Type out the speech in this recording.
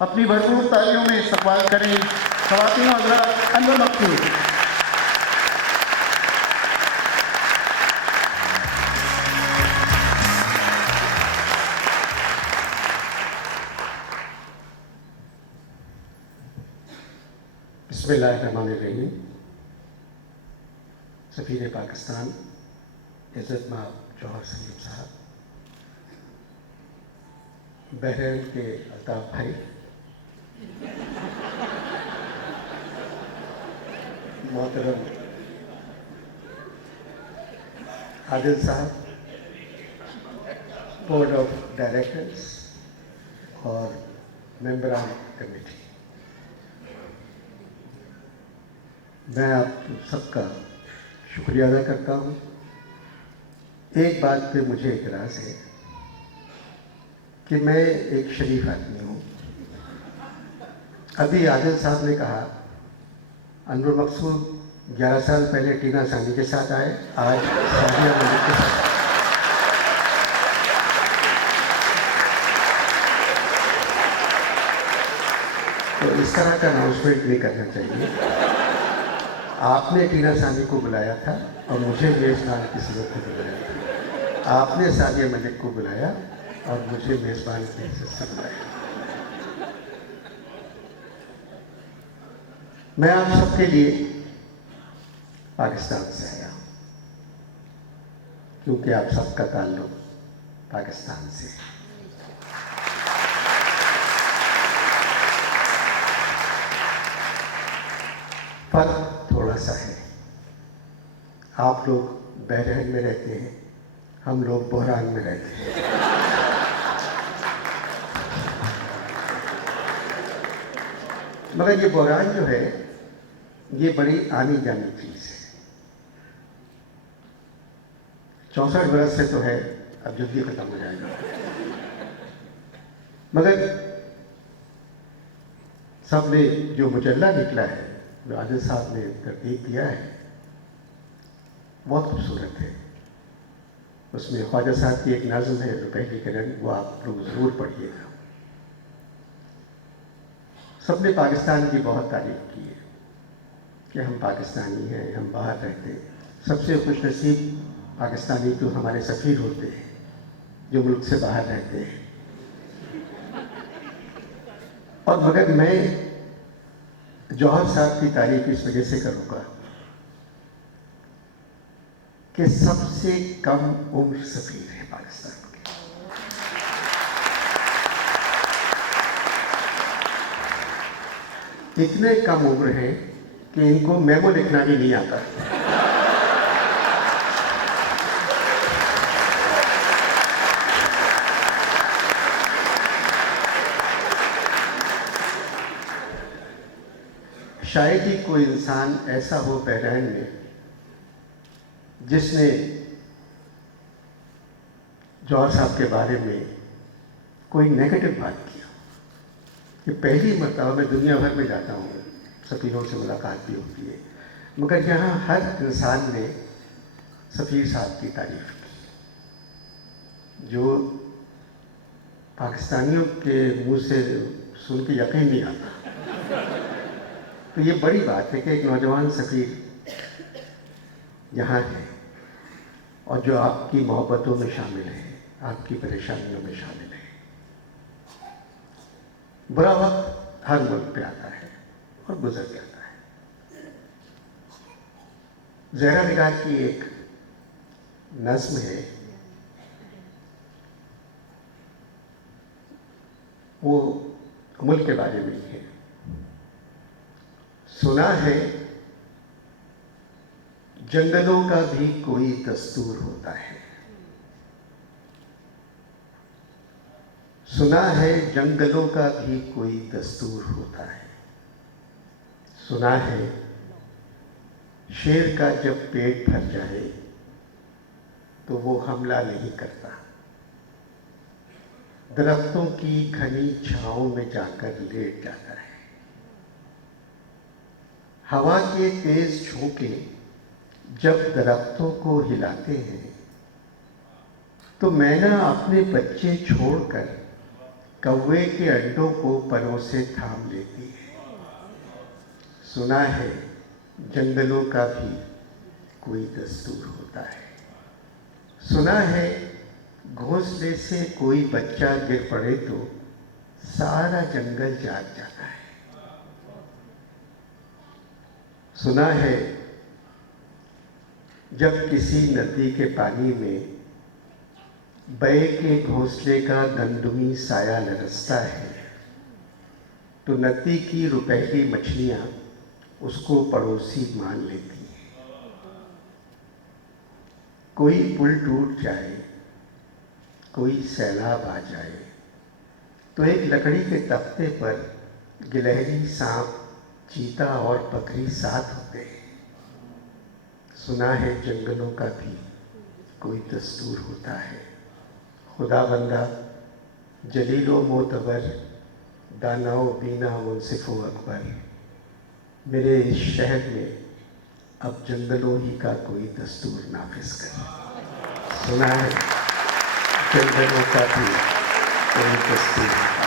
अपनी भरपूर तालियों में इस्तकबाल करें ख़वातीन और हज़रात अनवर मकसूद। बिस्मिल्लाहिर्रहमानिर्रहीम। सफ़ीर पाकिस्तान इज़्ज़त माब जौहर सलीम साहब, बहरीन के अल्ताफ़ भाई, मोहतरम आदिल साहब, बोर्ड ऑफ डायरेक्टर्स और मेंबरान कमेटी, मैं आप सबका शुक्रिया अदा करता हूँ। एक बात पे मुझे इतराज़ है कि मैं एक शरीफ आदमी हूँ। अभी आदिल साहब ने कहा अनवर मकसूद 11 साल पहले टीना सानी के साथ आए, आज सादिया मलिक के साथ। तो इस तरह का अनाउंसमेंट नहीं करना चाहिए। आपने टीना सानी को बुलाया था और मुझे मेज़बान की सूरत में बुलाया था। आपने सादिया मलिक को बुलाया और मुझे मेज़बान की हैसियत से बुलाया। मैं आप सबके लिए पाकिस्तान से आया हूँ क्योंकि आप सबका ताल्लुक पाकिस्तान से है। फर्क थोड़ा सा है, आप लोग बहरीन में रहते हैं, हम लोग बहरान में रहते हैं। मगर ये बहरान जो है ये बड़ी आनी जानी चीज़ है। 64 बरस से तो है, अब जल्दी ख़त्म हो जाएगा। मगर सब ने जो मुजल्ला निकला है, जो आदिल साहब ने तरतीब दिया है, बहुत खूबसूरत है। उसमें ख्वाजा साहब की एक नाज़म है जो पहली करण, वो आप लोग ज़रूर पढ़िएगा। सबने पाकिस्तान की बहुत तारीफ की है कि हम पाकिस्तानी हैं, हम बाहर रहते हैं। सबसे खुशनसीब पाकिस्तानी तो हमारे सफ़ीर होते हैं जो मुल्क से बाहर रहते हैं। और मगर मैं जौहर साहब की तारीफ इस वजह से करूँगा कि सबसे कम उम्र सफ़ीर है पाकिस्तान के। इतने कम उम्र हैं कि इनको मेमो लिखना भी नहीं आता। शायद ही कोई इंसान ऐसा हो बहरीन में जिसने जौहर साहब के बारे में कोई नेगेटिव बात किया। ये पहली मरतबा मैं दुनिया भर में जाता हूँ, सफ़ीरों से मुलाकात भी होती है, मगर यहाँ हर इंसान ने सफ़ीर साहब की तारीफ की, जो पाकिस्तानियों के मुंह से सुन के यकीन नहीं आता। तो ये बड़ी बात है कि एक नौजवान सफ़ीर यहाँ है और जो आपकी मोहब्बतों में शामिल है, आपकी परेशानियों में शामिल है। बुरा वक्त हर मुल्क पे आता है और गुजर जाता है। ज़हरा निगाह की एक नज़्म है, वो मुल्क के बारे में ही है। सुना है जंगलों का भी कोई दस्तूर होता है, सुना है जंगलों का भी कोई दस्तूर होता है, सुना है शेर का जब पेट भर जाए तो वो हमला नहीं करता, दरख्तों की घनी छांव में जाकर लेट जाता है। हवा के तेज झोंके जब दरख्तों को हिलाते हैं तो मैना अपने बच्चे छोड़कर कौवे के अंडों को परों से थाम लेती है। सुना है जंगलों का भी कोई दस्तूर होता है। सुना है घोंसले से कोई बच्चा गिर पड़े तो सारा जंगल जाग जाता है। सुना है जब किसी नदी के पानी में बैल के घोंसले का गंदुमी साया लरसता है तो नदी की रुपहली मछलियां उसको पड़ोसी मान लेती हैं। कोई पुल टूट जाए, कोई सैलाब आ जाए तो एक लकड़ी के तख्ते पर गिलहरी, सांप, चीता और बकरी साथ होते हैं। सुना है जंगलों का भी कोई दस्तूर होता है। खुदा बंदा जलीलो मोतबर दानाओ बीना मुनसिफो अकबर, मेरे इस शहर में अब जंगलों ही का कोई दस्तूर नाफिज कर। सुना है जंगलों का भी कोई दस्तूर